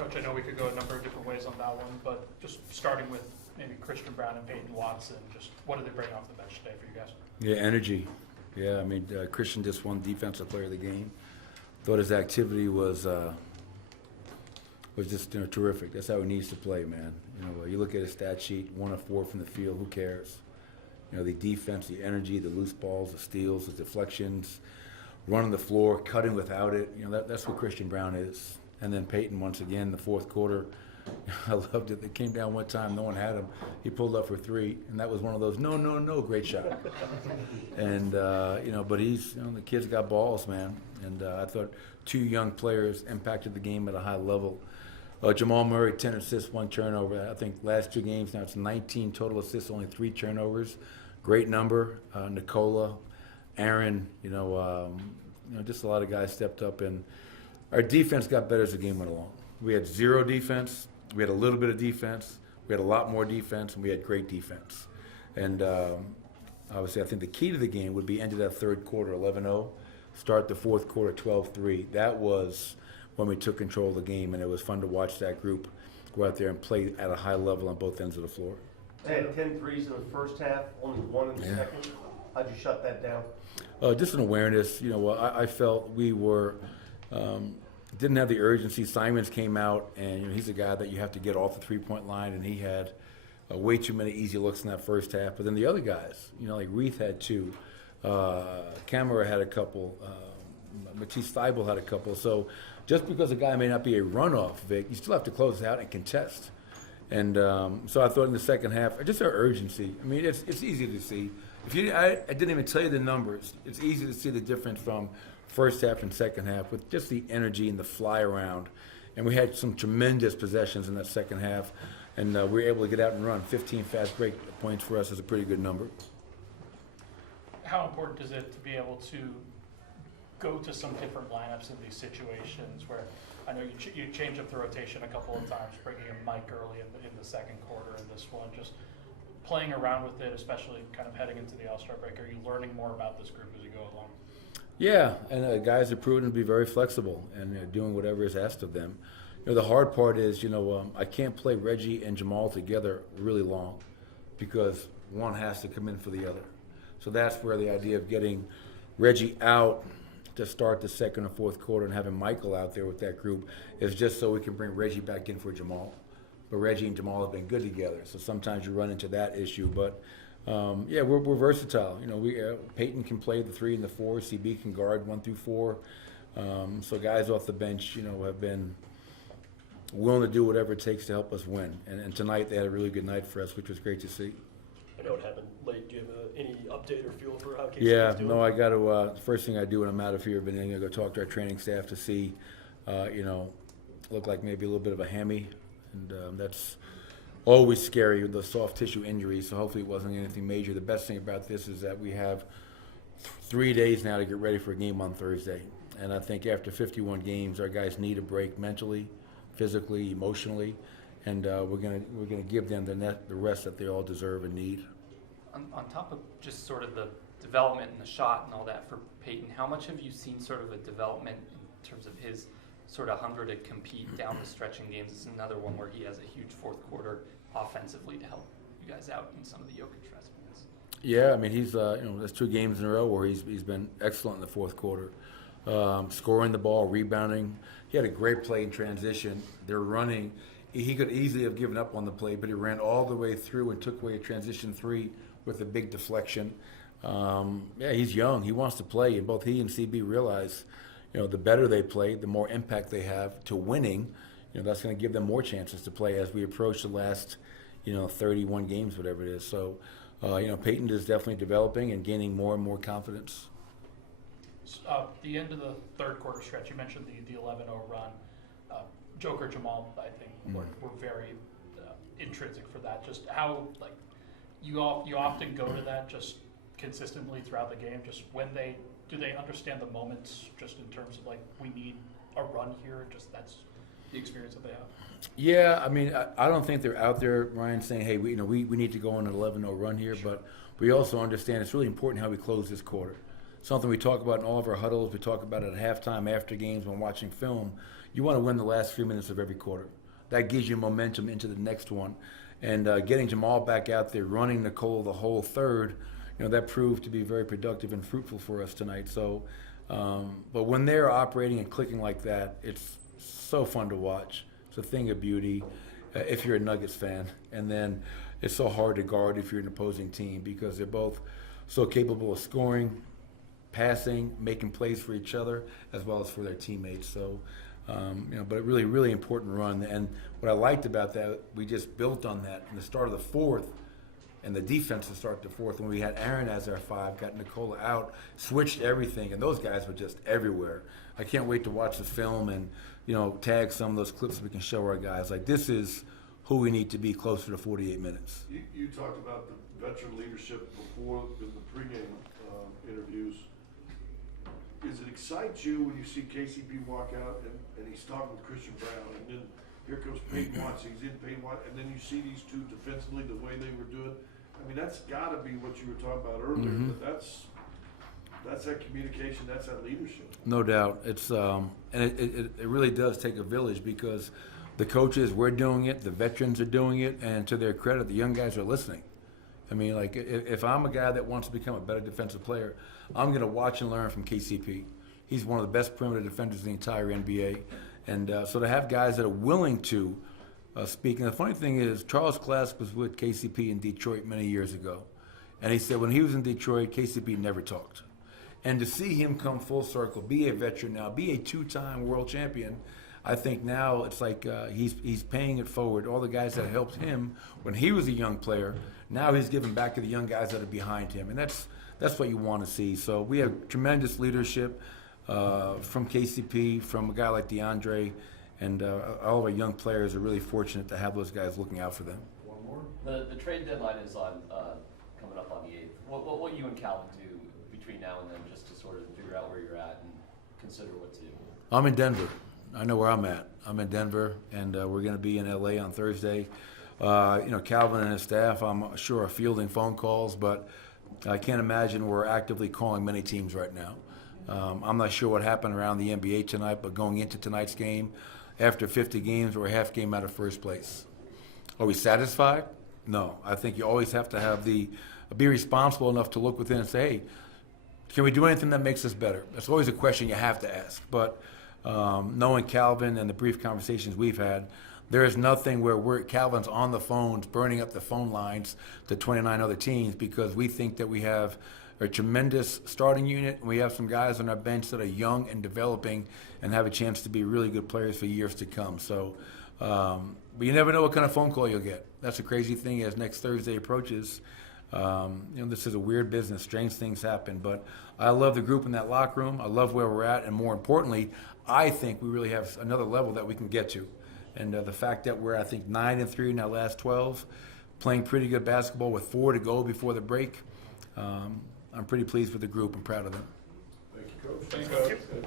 Coach, I know we could go a number of different ways on that one, but just starting with maybe Christian Brown and Peyton Watson, just what did they bring off the bench today for you guys? Yeah, energy. Yeah, I mean, Christian just won Defensive Player of the Game. Thought his activity was just terrific. That's how he needs to play, man. You look at his stat sheet, 1 of 4 from the field. Who cares? The defense, the energy, the loose balls, the steals, the deflections, running the floor, cutting without it. That's what Christian Brown is. And then Peyton, once again, the fourth quarter, I loved it. They came down one time, no one had him. He pulled up for 3, and that was one of those no, great shot. And but he's the kid's got balls, man. And I thought 2 young players impacted the game at a high level. Jamal Murray, 10 assists, 1 turnover. I think last 2 games now it's 19 total assists, only 3 turnovers. Great number. Nicola, Aaron, just a lot of guys stepped up, and our defense got better as the game went along. We had 0 defense. We had a little bit of defense. We had a lot more defense, and we had great defense. And obviously, I think the key to the game would be end of that third quarter 11-0, start the fourth quarter 12-3. That was when we took control of the game, and it was fun to watch that group go out there and play at a high level on both ends of the floor. They had 10 threes in the first half, only 1 in the second. How'd you shut that down? Just an awareness. I felt we were didn't have the urgency. Simons came out, and he's a guy that you have to get off the three-point line, and he had way too many easy looks in that first half. But then the other guys, like Reith had 2, Camera had a couple, Matisse Thybulle had a couple. So just because a guy may not be a runoff, Vic, you still have to close out and contest. And so I thought in the second half, just our urgency. I mean, it's easy to see. I didn't even tell you the numbers. It's easy to see the difference from first half and second half with just the energy and the fly around. And we had some tremendous possessions in that second half, and we were able to get out and run. 15 fast break points for us is a pretty good number. How important is it to be able to go to some different lineups in these situations where I know you change up the rotation a couple of times, bringing in Mike early in the second quarter in this one, just playing around with it, especially kind of heading into the All-Star break? Are you learning more about this group as you go along? Yeah, and guys have proven to be very flexible and doing whatever is asked of them. The hard part is, I can't play Reggie and Jamal together really long because one has to come in for the other. So that's where the idea of getting Reggie out to start the second or fourth quarter and having Michael out there with that group is just so we can bring Reggie back in for Jamal. But Reggie and Jamal have been good together, so sometimes you run into that issue. But we're versatile. Peyton can play the 3 and the 4. CB can guard 1 through 4. So guys off the bench, have been willing to do whatever it takes to help us win. And tonight they had a really good night for us, which was great to see. I know it happened late. Do you have any update or feel for how KC is doing? No, I got to. First thing I do when I'm out of here, but then I go talk to our training staff to see, look like maybe a little bit of a hammy, and that's always scary with the soft tissue injuries. So hopefully it wasn't anything major. The best thing about this is that we have 3 days now to get ready for a game on Thursday, and I think after 51 games, our guys need a break mentally, physically, emotionally. And we're gonna give them the rest that they all deserve and need. On top of just sort of the development and the shot and all that for Peyton, how much have you seen sort of a development in terms of his sort of hunger to compete down the stretching games? It's another one where he has a huge fourth quarter offensively to help you guys out in some of the Jokic rest minutes. Yeah, I mean he's there's 2 games in a row where he's been excellent in the fourth quarter, scoring the ball, rebounding. He had a great play in transition. They're running. He could easily have given up on the play, but he ran all the way through and took away a transition 3 with a big deflection. He's young. He wants to play, and both he and CB realize, the better they play, the more impact they have to winning. That's going to give them more chances to play as we approach the last, 31 games, whatever it is. So, Peyton is definitely developing and gaining more and more confidence. The end of the third quarter stretch, you mentioned the 11-0 run. Joker Jamal, I think, were very intrinsic for that. Just how, you often go to that just consistently throughout the game. Just do they understand the moments, just in terms of we need a run here? Just that's the experience that they have. Yeah, I mean, I don't think they're out there, Ryan, saying, hey, we need to go on an 11-0 run here. Sure. But we also understand it's really important how we close this quarter. Something we talk about in all of our huddles. We talk about it at halftime, after games, when watching film. you want to win the last 3 minutes of every quarter. That gives you momentum into the next one. And getting Jamal back out there, running Nicole the whole third, that proved to be very productive and fruitful for us tonight. So, but when they're operating and clicking like that, it's so fun to watch. It's a thing of beauty if you're a Nuggets fan. And then it's so hard to guard if you're an opposing team because they're both so capable of scoring, passing, making plays for each other, as well as for their teammates. So, but a really, really important run. And what I liked about that, we just built on that in the start of the fourth, and the defense to start the fourth, when we had Aaron as our 5, got Nicola out, switched everything, and those guys were just everywhere. I can't wait to watch the film and, tag some of those clips so we can show our guys. Like, this is who we need to be closer to 48 minutes. You talked about the veteran leadership before in the pregame interviews. Does it excite you when you see KCP walk out and he's talking with Christian Brown, and then here comes Peyton Watson, he's in Peyton Watson, and then you see these two defensively, the way they were doing? I mean, that's got to be what you were talking about earlier, but that's that communication, that's that leadership. No doubt. It's and it really does take a village because the coaches, we're doing it, the veterans are doing it, and to their credit, the young guys are listening. I mean, like, if I'm a guy that wants to become a better defensive player, I'm going to watch and learn from KCP. He's one of the best perimeter defenders in the entire NBA. And so to have guys that are willing to speak. And the funny thing is, Charles Clask was with KCP in Detroit many years ago. And he said when he was in Detroit, KCP never talked. And to see him come full circle, be a veteran now, be a 2-time world champion, I think now it's like he's paying it forward. All the guys that helped him when he was a young player, now he's giving back to the young guys that are behind him. And that's what you want to see. So we have tremendous leadership from KCP, from a guy like DeAndre, and all of our young players are really fortunate to have those guys looking out for them. One more? The trade deadline is coming up on the 8th. What will you and Calvin do between now and then just to sort of figure out where you're at and consider what to do? I'm in Denver. I know where I'm at. I'm in Denver, and we're going to be in LA on Thursday. Calvin and his staff, I'm sure, are fielding phone calls, but I can't imagine we're actively calling many teams right now. I'm not sure what happened around the NBA tonight, but going into tonight's game, after 50 games, we're a half game out of first place. Are we satisfied? No. I think you always have to have be responsible enough to look within and say, hey, can we do anything that makes us better? That's always a question you have to ask. But knowing Calvin and the brief conversations we've had, there is nothing where Calvin's on the phones, burning up the phone lines to 29 other teams, because we think that we have a tremendous starting unit, and we have some guys on our bench that are young and developing and have a chance to be really good players for years to come. So, but you never know what kind of phone call you'll get. That's a crazy thing as next Thursday approaches. This is a weird business. Strange things happen. But I love the group in that locker room. I love where we're at. And more importantly, I think we really have another level that we can get to. And the fact that we're, I think, 9-3 in our last 12, playing pretty good basketball with 4 to go before the break, I'm pretty pleased with the group and proud of them. Thank you, Coach. Thanks, Coach.